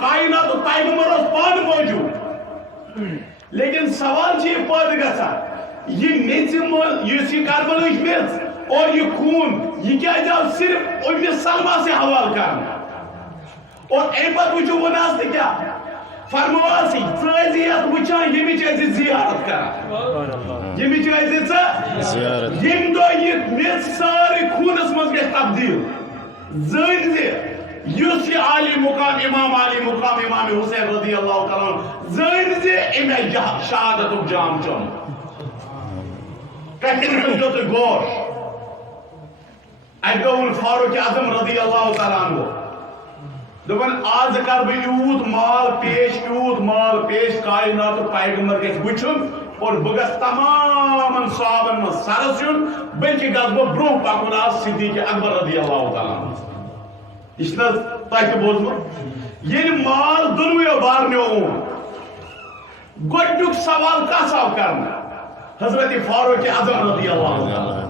کائنات پیغمبر پان موجود لیکن سوال یہ پید گا یہ میچ یہ کربلچ میچ اور یہ خون یہ کیا جاؤ صرف ام سلمہ سے حوال کرنا اور ایم پر وچو وناس کیا فرمواسی ژیت وچان یمچ زیارت کران یمچ زیارت یم دو یہ میچ سارے خونس مز گژھِ تبدیل زٲنۍ زِ یُس یہ عالی مقام امام حسین رضی اللہ تعالیٰ زٲنۍ زِ أمۍ شہادتُک جام چوٚم کتن کٔرۍزیو تُہۍ غور اَتہِ گوٚوُن فاروق اعظم رضی اللہ تعالیٰ عنہ دوٚپُن آز کر بہٕ یوٗت مال پیش کائنات پیغمبر گژھِ وٕچھُن اور بہٕ گژھٕ تمامن صحابن منٛز سرس یُن بلکہِ گژھٕ بہٕ برونٛہہ پکُن آز صدیق اکبر رضی اللہ تعالیٰ عنہ یہ چھُ نہ تۄہہِ تہِ بوٗزمُت ییٚلہِ مال دۄنوٕیو بارنیو اوٚن گۄڈنیُک سوال کس آو کرنہٕ حضرت فاروق اعظم رضی اللہ تعالیٰ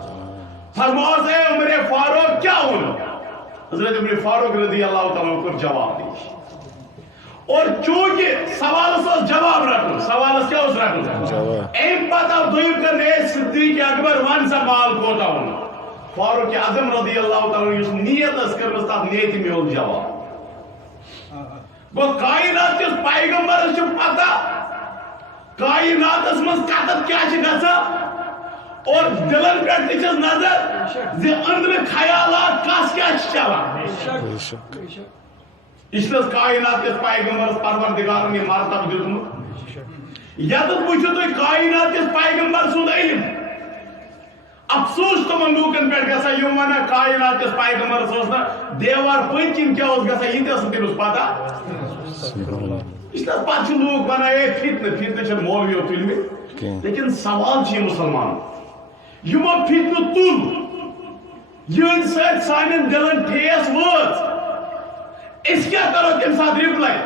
فرماس اے عمر فاروق کیا اوٚن حضرت عمر فاروق رضی اللہ تعالیٰ کوٚر جواب دِش اور چونکہ سوالس اوس جواب رٹُن سوالس کیا اوس رٹُن امہِ پتہٕ آو دوٚیِم کرنہٕ اے صدیق اکبر ون سا مال کوتاہ اوٚن فاروق اعظم رضی اللہ تعالیٰ یُس نیت ٲس کٔرمٕژ تتھ نیتہِ میول جواب گوٚو کائنات کِس پیغمبرس چھِ پتہ کائناتس منٛز کتتھ کیٛاہ چھِ گژھان اور دلن پٮ۪ٹھ تہِ چھس نظر زِ أنٛدرٕ خیالات کس کیٛاہ چھِ چلان یہ چھُ کائنات کِس پیغمبرس پروردگارن یہ مرتبہ دیُتمُت یتتھ وٕچھِو تُہۍ کائنات کِس پیغمبر سُنٛد علم افسوس تمن لوکن پہ گا یم ونان کائنات کس پیغمبرس اوس نا دیوار پٔتۍ کِنۍ کیٛاہ اوس گژھان یہِ تہِ ٲس نہٕ تٔمِس پتہ اس پتہ لوگ ونان اے فتنہ چھِ مولویو تُلمٕتۍ لیکن سوال چھُ یہِ مُسلمان یِمو فتنہٕ تُل یِہنٛدِ سۭتۍ سانٮ۪ن دلن ٹھیس وٲژ أسۍ کیٛاہ کرو تمہِ ساتہٕ رِپلاے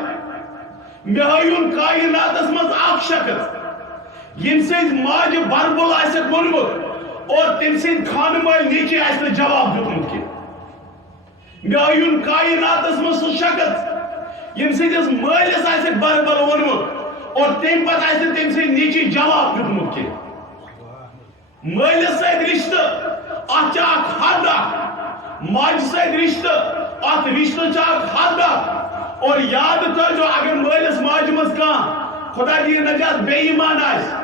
مےٚ ہٲیُن کائناتس منٛز اکھ شخص ییٚمہِ سۭتۍ ماجہِ بربُل آسٮ۪کھ ووٚنمُت اور تم سن خانہ مال نیچے آس جواب دیتمت کی مے ہٲیُن کائناتس من سُہ شخص یم سندس مالس آسٮ۪کھ بربل ووٚنمُت اور تم پتہٕ آسہِ نہٕ تم سٕنٛدۍ نیچے جواب دیتمت کی مالس سۭتۍ رشتہٕ اتھ چھِ اکھ حد اکھ ماجہِ سۭتۍ رشتہٕ اتھ رشتہٕ چھُ اکھ حد اکھ اور یاد تھٲیزیو اگر مالس ماجہِ منٛز کانٛہہ خدا دِیِن نجات بے ایمان آسہِ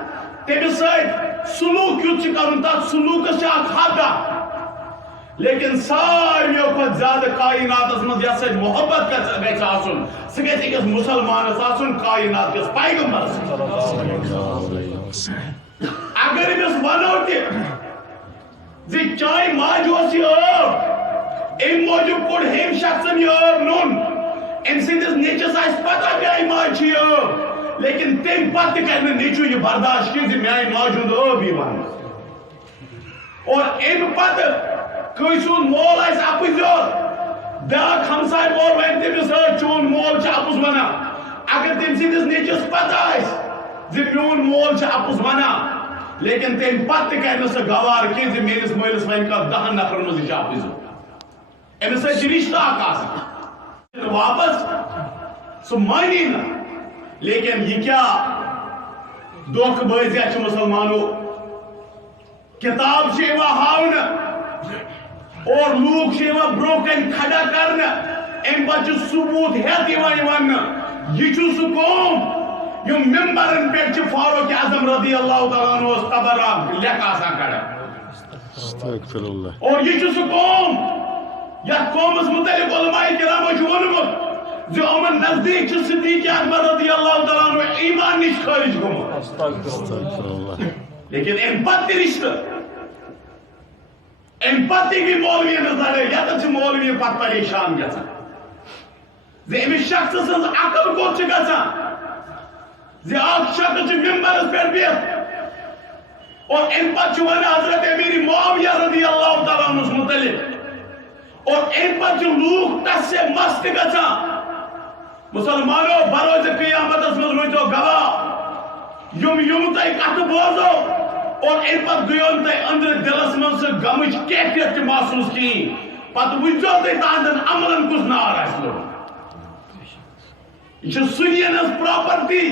تٔمِس سۭتۍ سلوک کیُتھ چھُ کرُن تتھ سلوکس چھِ اکھ حد اکھ لیکن ساروِیو کھۄتہٕ زیادٕ کائناتس منٛز یتھ سۭتۍ محبت گژھِ آسُن سُہ گژھِ أکِس مُسلمانس آسُن کائنات کِس پیغمبرس اگر أمِس ونو تہِ زِ چانہِ ماجہِ اوس یہِ ٲب امہِ موٗجوٗب کوٚڑ ہیٚمۍ شخصن یہِ ٲب نوٚن أمۍ سٕنٛدِس نیٚچوِس آسہِ پتہ میٛانہِ ماجہِ چھِ یہِ ٲب لیکن تم پتہ تہِ کرِ نہٕ نیٚچوٗ یہِ برداشت کینٛہہ زِ میٛانہِ ماجہِ ہُنٛد ٲب یی وننہٕ اور امہِ پتہٕ کٲنٛسہِ ہُنٛد مول آسہِ اپُز یوت بیٛاکھ ہمساے مول ونہِ تٔمِس ہے چون مول چھُ اپُز ونان اگر تٔمۍ سٕنٛدِس نیٚچوِس پتہ آسہِ زِ میون مول چھُ اپُز ونان لیکن تمہِ پتہٕ تہِ کرِ نہٕ سُہ گوارٕ کینٛہہ زِ میٲنِس مٲلِس وَنہِ کانٛہہ 10 نفرن منٛز یہِ چھُ اپُز أمِس سۭتۍ چھُ رشتہٕ اکھ آسان واپس سُہ مانی نہٕ لیکن یہ کیا دھوکہ بازیاں چھِ مسلمانو کتاب چھِ یِوان ہاونہٕ اور لوٗکھ چھِ یِوان برونٛہہ کَنہِ کھڑا کرنہٕ امہِ پتہٕ چھُ ثبوٗت ہٮ۪تھ یِوان وننہٕ یہِ چھُ سُہ قوم یِم ممبرن پٮ۪ٹھ چھِ فاروق اعظم رضی اللہ تعالیٰ عنہس تبرک لیکھٕ آسان کڑان اور یہِ چھُ سُہ قوم یتھ قومس متعلق علماء کرامو چھُ ووٚنمُت جو یِمن نزدیٖک چھُ صدیق اکبر رضی اللہ تعالیٰ عنہ ایمان نِش خٲرج گوٚمُت لیکن امہِ پتہٕ تہِ رشتہٕ امہِ پتہٕ تہِ گٔے مولوین ہٕنٛز لڑٲے یتتھ چھِ مولوی پتہٕ پریشان گژھان زِ أمِس شخصہٕ سٕنٛز عقل کوٚت چھِ گژھان زِ اکھ شخص چھُ ممبرس پٮ۪ٹھ بِہِتھ اور امہِ پتہٕ چھُ ونان حضرت امیر معاویہ رضی اللہ تعالیٰ عنہس متعلق اور امہِ پتہٕ چھِ لوٗکھ تس سے مست گژھان مسلمانو بروز قیامتس منٛز روٗزِو گواہ یم تۄہہِ کتھٕ بوزو اور امہِ پتہٕ گٔیو نہٕ تۄہہِ أنٛدرٕ دلس منٛز سُہ غمٕچ کیفیت تہِ محسوٗس کِہیٖنۍ پتہٕ وٕچھزیو تُہۍ تہنٛدٮ۪ن عملن کُس نار آسہِ لوٚگمُت یہ سنین پراپرٹی.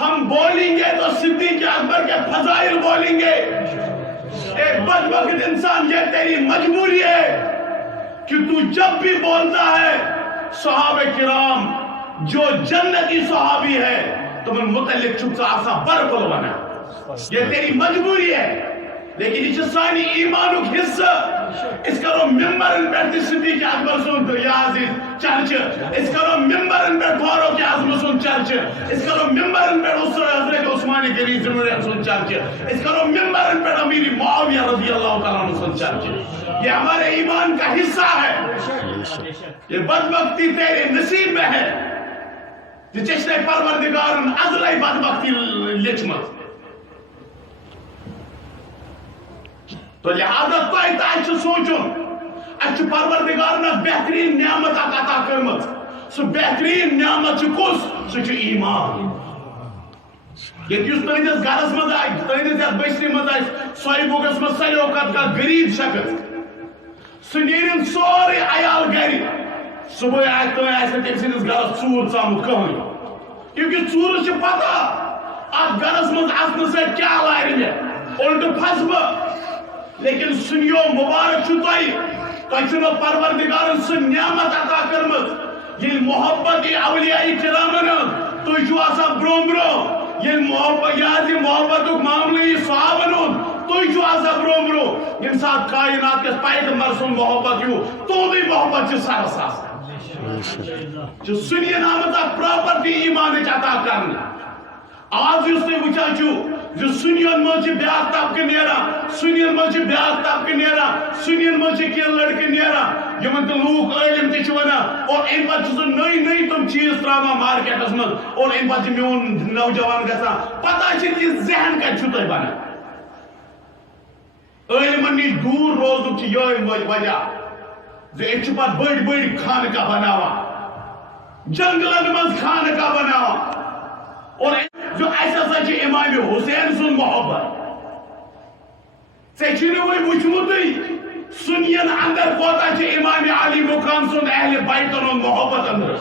ہم بولیں گے تو صدیق اکبر کے فضائل بولیں گے. ایک بدبخت انسان، یہ تیری مجبوری ہے کہ تو جب بھی بولتا ہے صحابہ کرام جو جنتی صحابی ہے تمہیں متعلق چھپ سا آسا بر بلوانا. یہ تیری مجبوری ہے، لیکن یہ سانی ایمانک حصہ. اس کرو ممبرن پر صدیق اکبر سن یا عزیز چرچ، اس کرو ممبرن پر فاروق اعظم سن چرچ، اس کرو ممبرن پر حضرت عثمان غنی ذوالنورین سن چرچ، اس کرو ممبرن پر امیر معاویہ رضی اللہ تعالیٰ عنہ سن چرچ. یہ ہمارے ایمان کا حصہ ہے. یہ بدبختی تیرے نصیب میں ہے جو چشنے پروردگارن ازلے بدبختی لچمت. تو لہذا تو سوچن اچھ پروردگارن بہترین نعمت عطا کرمت. سو بہترین نعمت کس؟ سو ایمان. یہ تہندس گھرس مز آئے، تہندس یتھ بستی مز آئے سوئی بوگس مز ساروی اوقات کا غریب شخص، سہ نیرن سورے عیال گھر. صبح آئے تو تم سندس گھرس ژور ژامت کہین، کیونکہ ژورس پتہ ات گھرس مز اژنہ سۭتۍ کیا لارِ مےٚ، الٹہٕ پھس بہٕ. لیکن سنیو مبارک چھو تۄہہِ چھُنہٕ پروردگارن سہ نعمت عطا کٔرمٕژ ییٚلہِ محبت اولیاء کرامن ہُنٛد تُہۍ چھُو آسان برٛونٛہہ برٛونٛہہ. ییٚلہِ محبت یہِ محبتُک معاملہٕ یی صحابن ہُنٛد تُہۍ چھُو آسان برٛونٛہہ برٛونٛہہ. ییٚمہِ ساتہٕ کائنات کِس پیغمبر سُنٛد محبت یِیو تُہُنٛدُے محبت چھُ سرس آسان. چھُ سُنین آمٕژ اکھ پراپرٹی ایمانٕچ عطا کرنہٕ. آز یُس تُہۍ وٕچھان چھُو جو سنین مز بیاکھ طبقہ نیران، سنین مز بیاکھ طبقہ نیران، سنین مز کینٛہہ لڑکہٕ نیران یمن تہ لوک عالم تہ ونان، اور امہ پتہ سہ نئی نئی تم چیز تراوان مارکیٹس مز، اور امہ پتہ میون نوجوان گژھان پتہ چھ یہ ذہن کتہ چھ تہ بنان. عالمن نش دور روزُک چھ یہ وجہ زِ أسۍ چھِ پتہٕ بٔڑۍ بٔڑۍ خانقاہ بناوان، جنگلن مز خانقاہ بناوان. اور جو ایسا سچ امام حسین سن محبت ژےٚ وۄنۍ وٕچھمُتٕے سنین اندر کوتاہ چھِ امام علی مقام سُنٛد اہل بیتن ہُنٛد محبت اندر.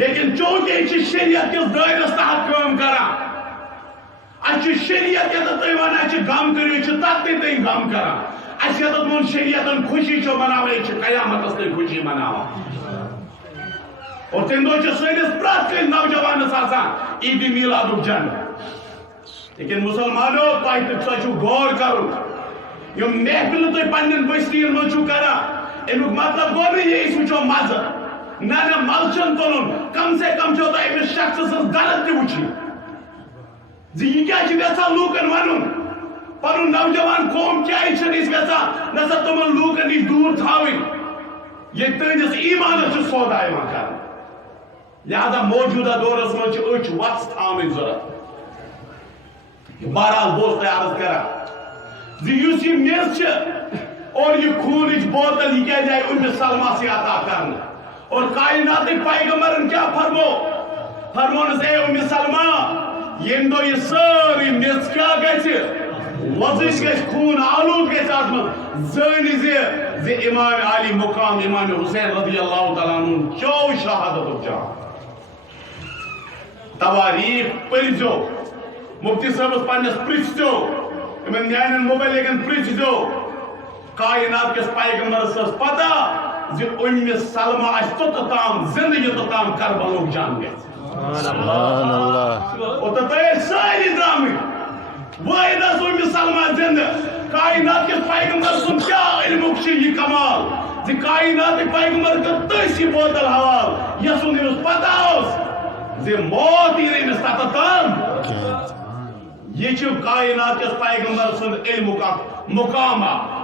لیکن چونکہ یہ چھِ شریعت کس دائرس تحت کٲم کران، اَسہِ چھُ شریعت ییٚتٮ۪تھ تُہۍ ونان چھِ غم کٔرِو یہِ چھِ تتھ تہِ تُہۍ غم کران. اَسہِ ییٚتٮ۪تھ ووٚن شریعتن خوشی چھو مناوان یہِ چھِ قیامتس تُہۍ خوشی مناوان. اور تم دہ سنس پریت کن نوجوانس آسان عید میلاد جنگ. لیکن مسلمانوں تہ غور کرو یم محفل تھی پنن بستین مز کران امیک مطلب گو نا یہ وچو مزہ نہ ملچن تلن، کم سے کم چھو تہ امس شخص سن درد تہ وچھن زی یہ کیا یژھان لوکن ون پن نوجوان قوم کیا یژھان نسا تمن لوکن نش دور تھاوین. یہ تہندس ایمانس سودا کر. لہذا موجودہ دورس مجھ اچھ وس تھاوٕنۍ ضرورت. بہرحال بہت عرض کران زِ یُس یہ میٚژ چھِ اور یہ خوٗنٕچ بوتل یہ کیٛازِ آیہِ اُمہِ سلما سے عطا کرنہٕ. اور کائناتٕکۍ پیغمبرن کیا فرمونس اے اُمہِ سلما ییٚمہِ دۄہ یہِ سٲرٕے میٚژ کیٛاہ گژھِ وۄزٕج گژھِ خوٗن آلوٗد گژھِ اتھ منٛز زٲنہِ زِ امام علی مقام امام حسین رضی اللہ تعالیٰ عنہ چو شہادتُک جام. تواریخ پرزو، مفتی صاحب پنس پرژھو، ان میان مبلغن پرژھو. کائنات کس پیغمبرس پتہ زِ ام سلما توٚت تام زندٕ یوٚتَتھ تام کربلُک جنگ گژھِ. اوٚتتھ سٲری درٛامٕتۍ وٲحد ٲس ام سلما زندٕ. کائنات کس پیغمبر سُنٛد کیٛاہ علمُک چھُ یہ کمال زِ کائناتٕکۍ پیغمبر کٔر تٔسۍ یہِ بوتل حوالہٕ یس أمِس پتہ اوس زِ موت یی أمِس تتتھ تام. یہ چھُ کائنات کس پیغمبر سُنٛد علمُک اکھ مقام اکھ.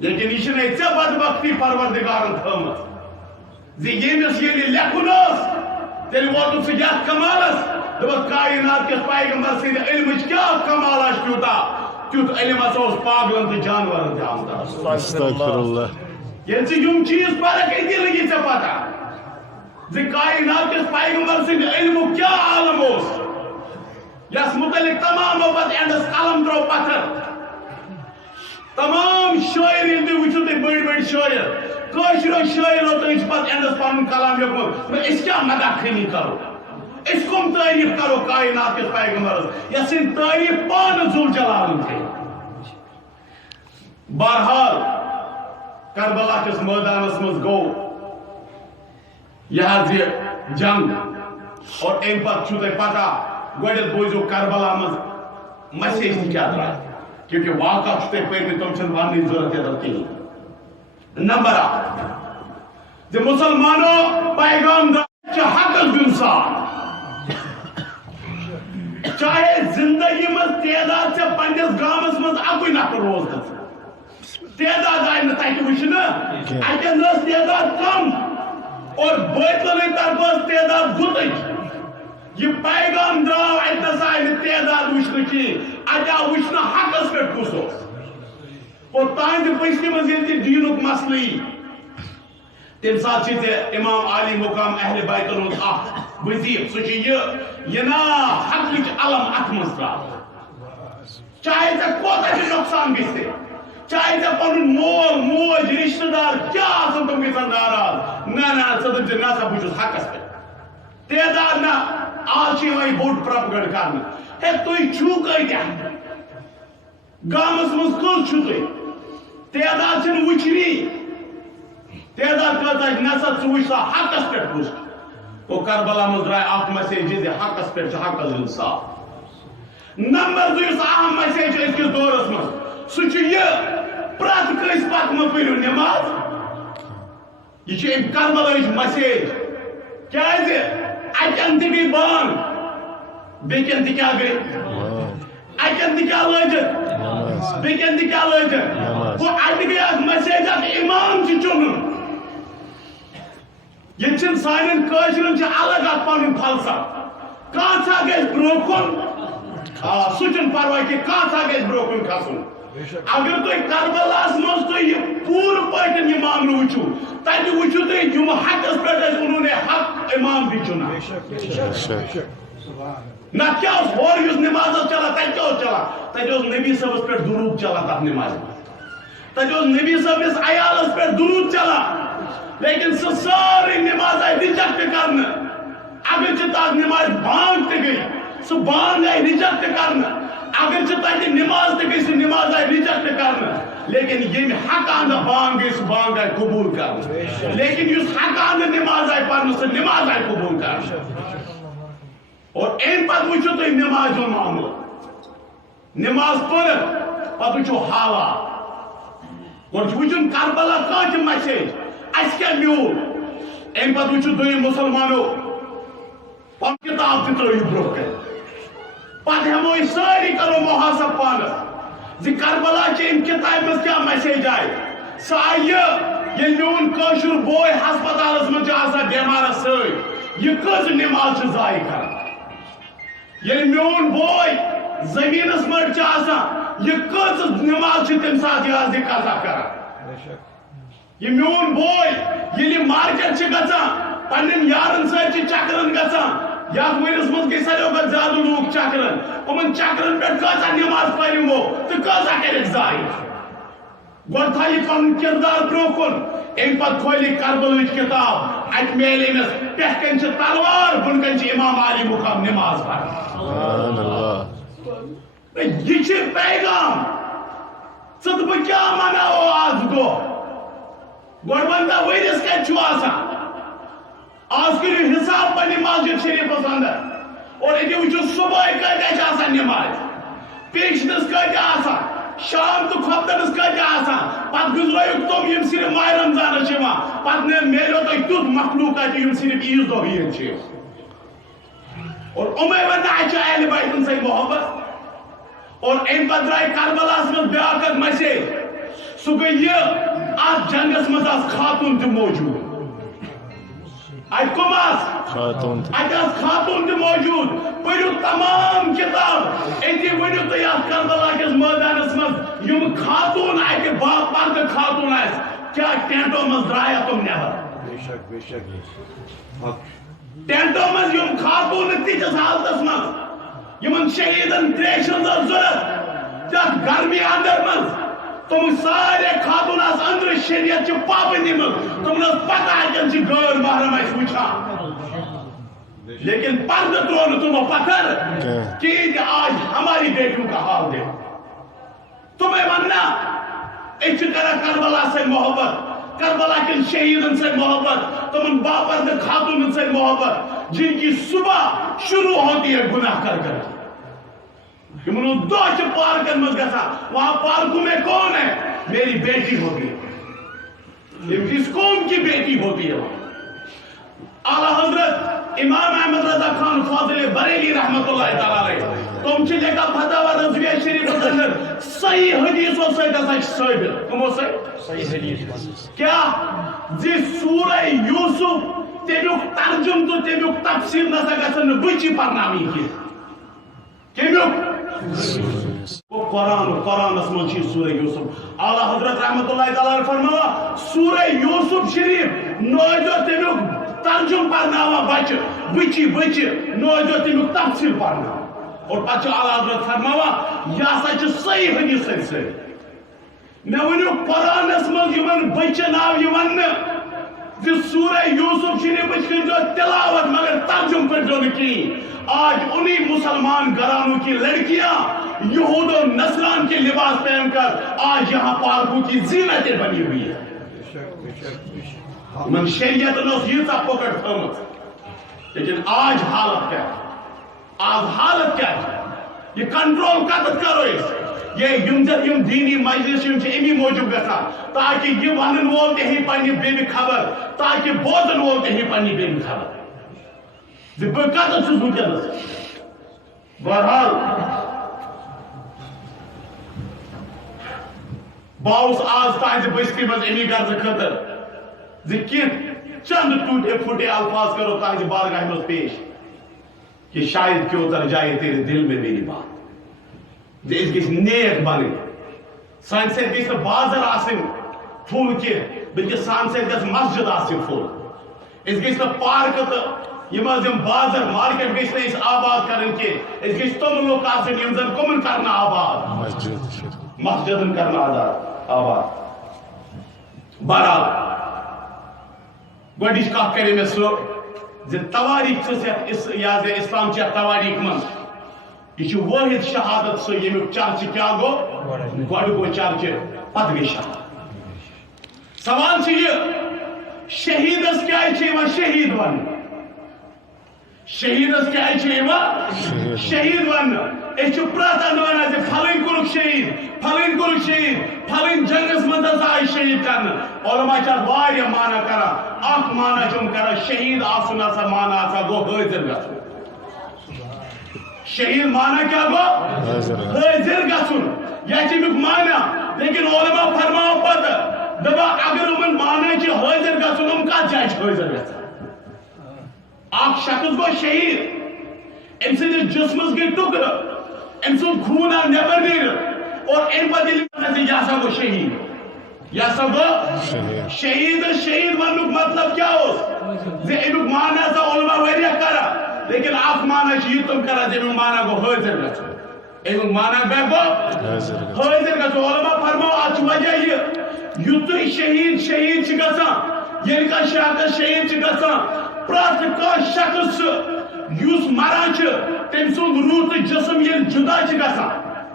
لیکن یہ چھنہٕ ژےٚ بدبختی پروردگارن تھٲومٕژ زِ ییٚمِس ییٚلہِ لیکھُن اوس تیٚلہِ ووتُکھ ژٕ یتھ کمالس دوٚپُکھ کائنات کس پیغمبر سٕنٛدِ علمٕچ کیٛاہ کمال آسہِ تیُتھ علم ہسا اوس پاگلن تہٕ جانورن تہِ آمُت. ییٚلہِ ژٕ یِم چیٖز پرکھ أتی لگی ژےٚ پتہ زِ کائنات کس پیغمبر سٕنٛدِ علمُک کیٛاہ عالم اوس یس متعلق تمامو پتہٕ اینڈس قلم ترٛوو پتھر. تمام شٲعر ییٚلہِ تُہۍ وٕچھِو تُہۍ بٔڑۍ بٔڑۍ شٲعر کاشرو شاعرو تو پتہ اندس پن کلام لیوکمت اس کیا مدح خانی کرو اس کم تعریف کرو کائنات کے پیغمبرس یس ان تعریف پان ذو جلال تھے. بہرحال کربلا کس میدانس مز گو یہ جنگ اور ام پتہ چھو تہ پتہ گوڈت بوزو کربلا مز مسیج کیا درائے کیونکہ واقعہ چھو تہ پرمت تم چھن وننی ضرورت یت کہین. نمبر 1 زِ مسلمانو پیغام دار حق انسان چاہے زندگی مز تعداد سے پنس گامس مز اکوئی نفر روز گژھِ تعداد آئی نہ تتہِ وٕچھنہٕ اتٮ۪ن ٲس تعداد کم اور باطلٕچ طرفہٕ ٲس تعداد گُتٕج. یہ پیغام درٛاو اتنس آیہِ نہٕ تعداد وٕچھنہٕ کِہیٖنۍ اتہِ آو وٕچھنہٕ حقس پٮ۪ٹھ کُس اوس. اور تہنٛدِ پٔژھنہِ منٛز ییٚلہِ تہِ دیٖنُک مسلہٕ یی تمہِ ساتہٕ چھِ ژےٚ امام علی مقام اہل بیتن ہُنٛد اکھ وظیف سُہ چھُ یہِ نا حقٕچ علم اتھ منٛز ترٛاو چاہے ژےٚ کوتاہ تہِ نۄقصان گژھِ چاہے ژےٚ پنُن مول موج رشتہٕ دار کیٛاہ آسن تِم گژھن ناراض نہ نہ ژٕ دٔپزِ نہ سا بہٕ چھُس حقس پٮ۪ٹھ. تعداد نہ آز چھُ یِوان یہِ بوٚڑ پرٛوپگنٛڈ کرنہٕ ہے تُہۍ چھُو کۭتیاہ گامس منٛز کٔژ چھُو تُہۍ تعداد چھنہٕ وٕچھنی تعداد کۭژاہ چھِ نہ سا ژٕ وٕچھ سا حقس پٮ۪ٹھ کُس گوٚو کربلا منٛز درٛاے اکھ مسیج زِ حقس پٮ۪ٹھ چھُ حقس انصاف. نمبر 2 یُس اہم مسیج چھِ أزکِس دورس منٛز سُہ چھُ یہِ پرٛٮ۪تھ کٲنٛسہِ پتہٕ مہ پٔرِو نٮ۪ماز. یہ چھِ أمۍ کربلاہٕچ مسیج کیٛازِ اتٮ۪ن تہِ گٔے بانگ بیٚیہِ کٮ۪ن تہِ کیٛاہ گٔے اتٮ۪ن تہِ کیٛاہ لٲجِکھ بیٚیہِ کٮ۪ن تہِ کیٛاہ لٲجِکھ گوٚو اتہِ گٔے اکھ مسیج اکھ امام چھُ چُنُن. ییٚتہِ چھِنہٕ سانٮ۪ن کٲشرٮ۪ن چھِ الگ اکھ پنُن فلسفہٕ کانٛژھا گژھِ برٛونٛہہ کُن سُہ چھُنہٕ پرواے کینٛہہ کانٛژھا گژھِ برٛونٛہہ کُن کھسُن. اگر تُہۍ کربلاہس منٛز تُہۍ یہِ پوٗرٕ پٲٹھۍ یہِ معاملہٕ وٕچھِو تتہِ وٕچھِو تُہۍ یِم حقس پٮ۪ٹھ ٲسۍ اُنہوں نے حق امام تہِ چُنان. نتہٕ کیٛاہ اوس ہورٕ یُس نٮ۪ماز ٲس چلان تتہِ کیٛاہ اوس چلان تتہِ اوس نبی صٲبس پٮ۪ٹھ درود چلان تتھ نٮ۪مازِ منٛز تتہِ اوس نبی صٲبنِس عیالس پٮ۪ٹھ درود چلان لیکن سۄ سٲرٕے نٮ۪ماز آیہِ رِجکٹ کرنہٕ. اگر چھِ تتھ نٮ۪مازِ بانگ تہِ گٔے سۄ بانگ آیہِ رِجکٹ کرنہٕ اگر چھِ تتہِ نٮ۪ماز تہِ گٔے سۄ نٮ۪ماز آیہِ رِجکٹ کرنہٕ لیکن ییٚمہِ حقانہٕ بانگ گٔے سۄ بانگ آیہِ قبوٗل کرنہٕ لیکن یُس حقانہٕ نٮ۪ماز آیہِ پرنہٕ سۄ نٮ۪ماز آیہِ قبوٗل کرنہٕ. اور امہِ پتہٕ وٕچھِو تُہۍ نٮ۪مازِ ہُنٛد معاملہٕ نٮ۪ماز پٔرِتھ پتہٕ وٕچھِو حالات گۄڈٕ چھُ وٕچھُن کربلا کانٛہہ تہِ مسیج اَسہِ کیٛاہ میوٗل امہِ پتہٕ وٕچھِو دوٚیِم مُسلمانو پنُن کِتاب تہِ ترٲیِو برٛونٛہہ کَنہِ پتہٕ ہٮ۪مو أسۍ سٲری کرو محاسب پانس زِ کربلا چہِ امہِ کِتابہِ منٛز کیٛاہ مسیج آیہِ سۄ آیہِ ییٚلہِ میون کٲشُر بوے ہسپتالس منٛز چھُ آسان بٮ۪مارس سۭتۍ یہِ کٔژ نٮ۪ماز چھُ ضایہِ کران ییٚلہِ میون بوے زٔمیٖنس منٛز چھُ آسان یہِ کٔژ نٮ۪ماز چھِ تمہِ ساتہٕ یہِ حظ یہِ قضا کران. یہ میون بوے ییٚلہِ مارکیٹ چھِ گژھان پننٮ۪ن یارن سۭتۍ چھِ چکرن گژھان یتھ ؤرِیس منٛز گٔے ساروٕے کھۄتہٕ زیادٕ لوٗکھ چکرن یِمن چکرن پٮ۪ٹھ کۭژاہ نٮ۪ماز پرِ یِمو تہٕ کۭژاہ کٔرِکھ ضایہِ. گۄڈٕ تھایہِ یہِ پنُن کِردار برٛونٛہہ کُن امہِ پتہٕ کھولہِ کربلٕچ کِتاب اتہِ میلہِ أمِس پٮ۪ٹھٕ کَنہِ چھِ تلوار بۄنہٕ کَنہِ چھِ امام علی مقام نٮ۪ماز پران. یہِ چھِ پیغام ژٕ تہٕ بہٕ کیٛاہ مناوو آز دۄہ گۄڈٕ ون تہٕ ؤرِیس کتہِ چھُ آسان آز کٔرِو حساب پننہِ مسجد شریفس اندر اور أتی وٕچھِو صبحٲے کۭتیاہ چھِ آسان نٮ۪ماز پیشنس کۭتیاہ آسان شام تہٕ خۄفتنس کۭتیاہ آسان پتہٕ گُزرٲیِکھ تِم یِم صرف ماہِ رمضانس چھِ یِوان پتہٕ میلیو تۄہہِ تیُتھ مخلوق اَتہِ یِم صرف عیٖذ دۄہ یِوان چھِ اور یِمے ونان اَسہِ چھُ اہلِ بیتن سۭتۍ محبت اور امہِ پتہٕ درٛاے کربلاہس منٛز بیٛاکھ اکھ مسیج سُہ گٔے یہِ اتھ جنگس منٛز آسہٕ خاتوٗن تہِ موجوٗد اتہِ کٕم آسہٕ اتہِ آسہٕ خاتوٗن تہِ موجوٗد پٔرِو تمام کِتاب أتی ؤنِو تُہۍ اتھ کربلا کِس مٲدانس منٛز یِم خاتوٗن اتہِ باپردٕ خاتوٗن آسہِ کیٛاہ ٹینٹو منٛز درٛایا تِم نٮ۪بر ٹینٹو منٛز یِم خاتوٗن تِتھِس حالتس منٛز یِمن شہیٖدن ترٛیشن ٲس ضروٗرت تتھ گرمی انٛدر منٛز تم سارے خاتون اندر شریعت کی پابندی میں تم پتہ ہے غیر محرم وچھان لیکن پردہ ترو تمہیں پتھر کہ آج ہماری بیٹیوں کا حال دے تمہیں وننا اس طرح کربلا سے محبت کربلا کے شہیدن سے محبت تمن باپرد خاتون سے محبت جن کی صبح شروع ہوتی ہے گناہ کر کہ منو دو پارکن مز گسا وہاں پارکوں میں کون ہے میری بیٹی ہوتی ہے اس قوم کی بیٹی ہوتی ہے اعلیٰ حضرت امام احمد رضا خان فاضل بریلی رحمت اللہ تعالیٰ علیہ تم چھ لے کا فتاوی رضویہ شریف اندر صحیح حدیثوں سے دسا ثابت کمو سے صحیح حدیث کیا جی سورہ یوسف تمیک ترجم تو تمیک تفسیر نسا گژھن بچی پرنامی کی کمیک وہ قرآن اسمان چیز سورہ یوسف اعلیٰ حضرت رحمت اللہ تعالیٰ علیہ فرمایا سورہ یوسف شریف نوجو تمیک ترجم پرناوا بچ بچی نوجو تمیک تفسیر پرنا اور پچھو اعلیٰ حضرت فرماوا یا سچ صحیح حدیث سے میں ونیو قرآن اسمان یمن بچن آو یمن جی سورہ یوسف شریف بچکن جو تلاوت مگر ترجم پر جو نکی آج انہی مسلمان گھرانوں کی لڑکیاں یہود و نصران کے لباس پہن کر آج یہاں پارکوں کی زینتیں بنی ہوئی ہے من شریعت نوس یہ سا پکڑ تھمت لیکن آج حالت کیا ہے آج حالت کیا ہے یہ کنٹرول قدر کرو اس یہ دینی مجلس امی موجود گا تاکہ یہ ونن وول تہ پنہ بیبی خبر تاکہ بوزن وول تہ پنہ بیبی خبر بہ کتن چھس ونکس بہرحال باؤس آز تہذ بستی مز امی غرض خاطر چند ٹوٹے پھوٹے الفاظ کرو تہذ بارگاہ مز پیش کہ شاید کیوں اتر جائے تیرے دل میں میری بات اس گیس نیک بنے سان سے گیس بازر آسن پھول کے بلکہ سان سے گیس مسجد آسن پھول اس گیس پارک تو یہ مزم بازر مارکیٹ گیس اس آباد کرن کے اس گیس تم لوگ آسن یمزن کمن کرنا آباد مسجد کرنا آباد بہرحال گوڑیش کہا کرے میں سو تواریخ سے یا اسلام چاہ تواریخ من یہ واحد شہادت سو یہ چرچ کیا گو گوڑ گو چرچ پت گئی شہادت سوال سے یہ شہیدس کیا ہے شہید ون شہیدس کیا ہے شہید ون اس پراتن وانا سے پھلن کورک شہید پھلن کورک شہید پھلن جنگس مندر آئی شہید کرنا علماء چاہ واریا مانا کرا اخ مانا چم کرا شہید آسنا سا مانا آسا گو حاضر گسن شہید مانا کیا گو حاضر گسن یہ چمیک مانا لیکن علماء فرماؤ پتہ دبا اگر امن مانا چی حاضر گسن ام کا جائے حاضر گسن اخ شخص گو شہید ان سے جسمس گئی ٹکر ان سے خون آ نیبر نیر اور ان پر دل میں یا سا گو شہید یا سا گو شہید ونک مطلب کیا ہو زی انک مانا سا علماء ویریہ کرا لیکن آپ مانا چیئے تم کرا زی انک مانا گو حاضر گسو انک مانا بے گو حاضر گسو علماء فرماؤ آج وجہ یہ یوتوی شہید چگسا ین کا شہید چگسا پرات کا شخص یوس مران چھ تم سن روح تو جسم یہ جدا چھ گسا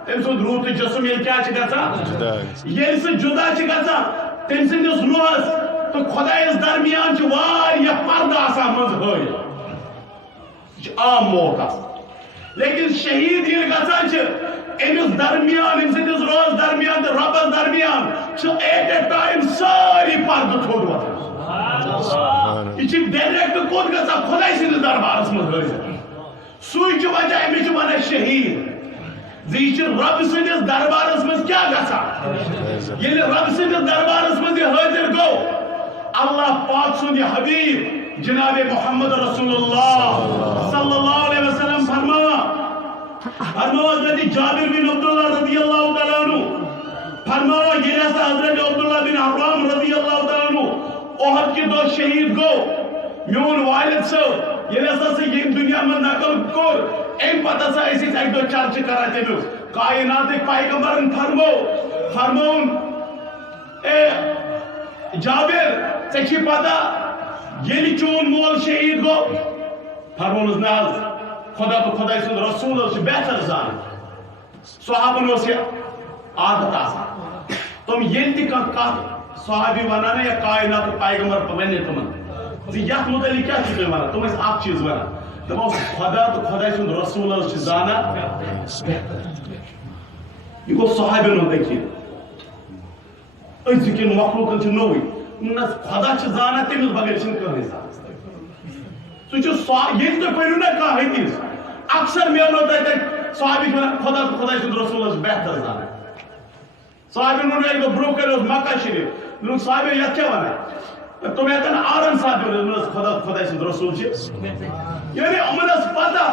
تم سن روح تو جسم یہ کیا چھ گسا یہ سے جدا چھ گسا تم سن اس روح تو خدا اس درمیان چھ وار یا پردہ آسا مز ہوئی عام موقع لیکن شہید یہ گسا چھ امس درمیان ان سے اس روز درمیان ربس درمیان چھ ایٹ اے ٹائم ساری پردہ تھوڑ وطن یہ ڈائریکٹ کود گسا خدای سندس دربارس مز حاضر سوئی وجہ امیچ ونان شہید زی رب سندس دربارس مز کیا گسا یل رب سندس دربارس مز حاضر گو اللہ پاک سند حبیب جناب محمد رسول اللہ صلی اللہ علیہ وسلم فرماوا حضرت جابر بن عبداللہ رضی اللہ تعالیٰ عنہ فرماوا یہ ایسا حضرت عبداللہ بن حرام رضی اللہ تعالیٰ عنہ احد کے دو شہید گو میون والد سو یہ ایسا سے یہ دنیا میں نقل کر ایم پتہ سا ایسی ایک دو چرچ کرا تے کائنات ایک پائگمبرن فرمون اے جابر ژےٚ پتہ ییٚلہِ چون مول شہید گو فرمونس نہ حظ خدا تو خدا سُنٛد رسول چھُ بہتر زانان صحابن اوس یہِ عادت آسان تِم ییٚلہِ تہِ کانٛہہ کتھ صحابی ونان یا کائنات پیغمبر ونہِ تِمن زِ یتھ متعلق کیٛاہ چھِو تُہۍ ونان تِم ٲسۍ اکھ چیٖز ونان دپان خدا تو خدا سُنٛد رسول چھُ زانان یہ گو صحابین ہُنٛد عقیٖدٕ أزکٮ۪ن مخلوقن چھُ نوٚوٕے نہ خدا چھُ زانان تٔمِس بغٲر چھُنہٕ کٕہٕنۍ زانان سُہ چھُ ییٚلہِ تُہۍ پٔرِو نا کانٛہہ حدیث اکثر میلنو تۄہہِ تتہِ صحابی ونان خدا تو خدا سُنٛد رسول چھُ بہتر زانان صحابین ووٚن اکہِ دۄہ برونٛہہ کالہِ اوس مکہ شریف دوٚپُکھ صحابی یتھ کیٛاہ ونان تِم ہیٚکن آرام سان ؤنِتھ خدا تو خدا سُنٛد رسول چھُ یعنی یِمن ٲس پتہ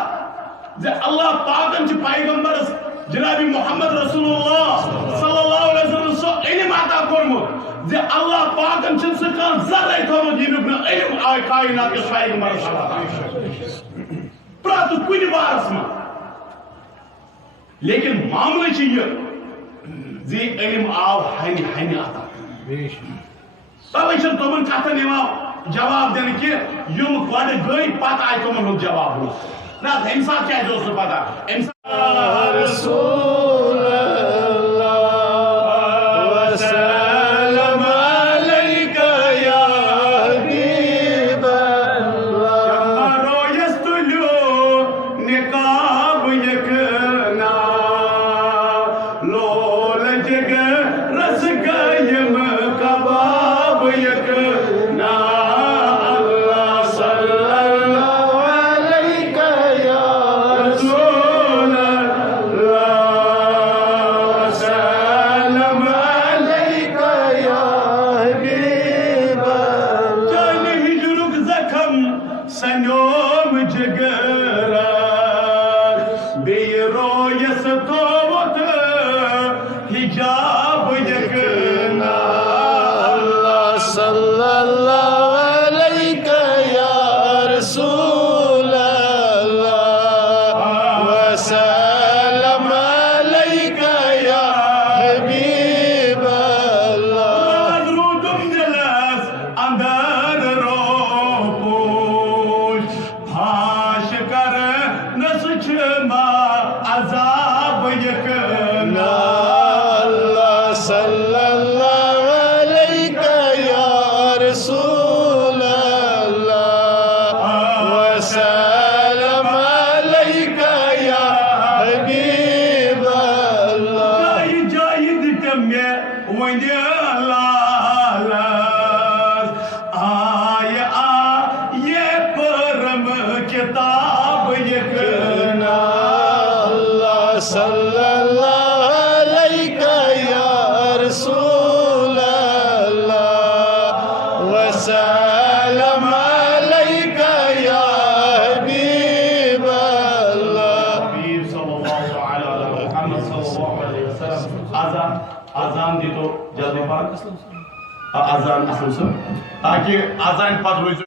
زِ اللہ پاکن چھُ پیغمبرس جناب محمد رسول اللہ صلی اللہ علیہ وسلم سُہ علم عطا کوٚرمُت زِ اللہ پاکن چھُنہٕ سُہ کانٛہہ ذرے تھوٚمُت ییٚمیُک نہٕ علم آے کائنات کِس پیغمبرس پرٛٮ۪تھ کُنہِ بارس منٛز لیکن معاملہٕ چھُ یہِ زِ علم آو ہنہِ ہنہِ عطا توے چھُنہٕ تِمن کتھن یِوان جواب دِنہٕ کینٛہہ یِم گۄڈٕ گٔے پتہٕ آیہِ تِمن ہُنٛد جواب نہ حظ امہِ ساتہٕ کیٛازِ اوس نہٕ پتہ امہِ ساتہٕ آزان اصل تاکہ آزان پتہ روز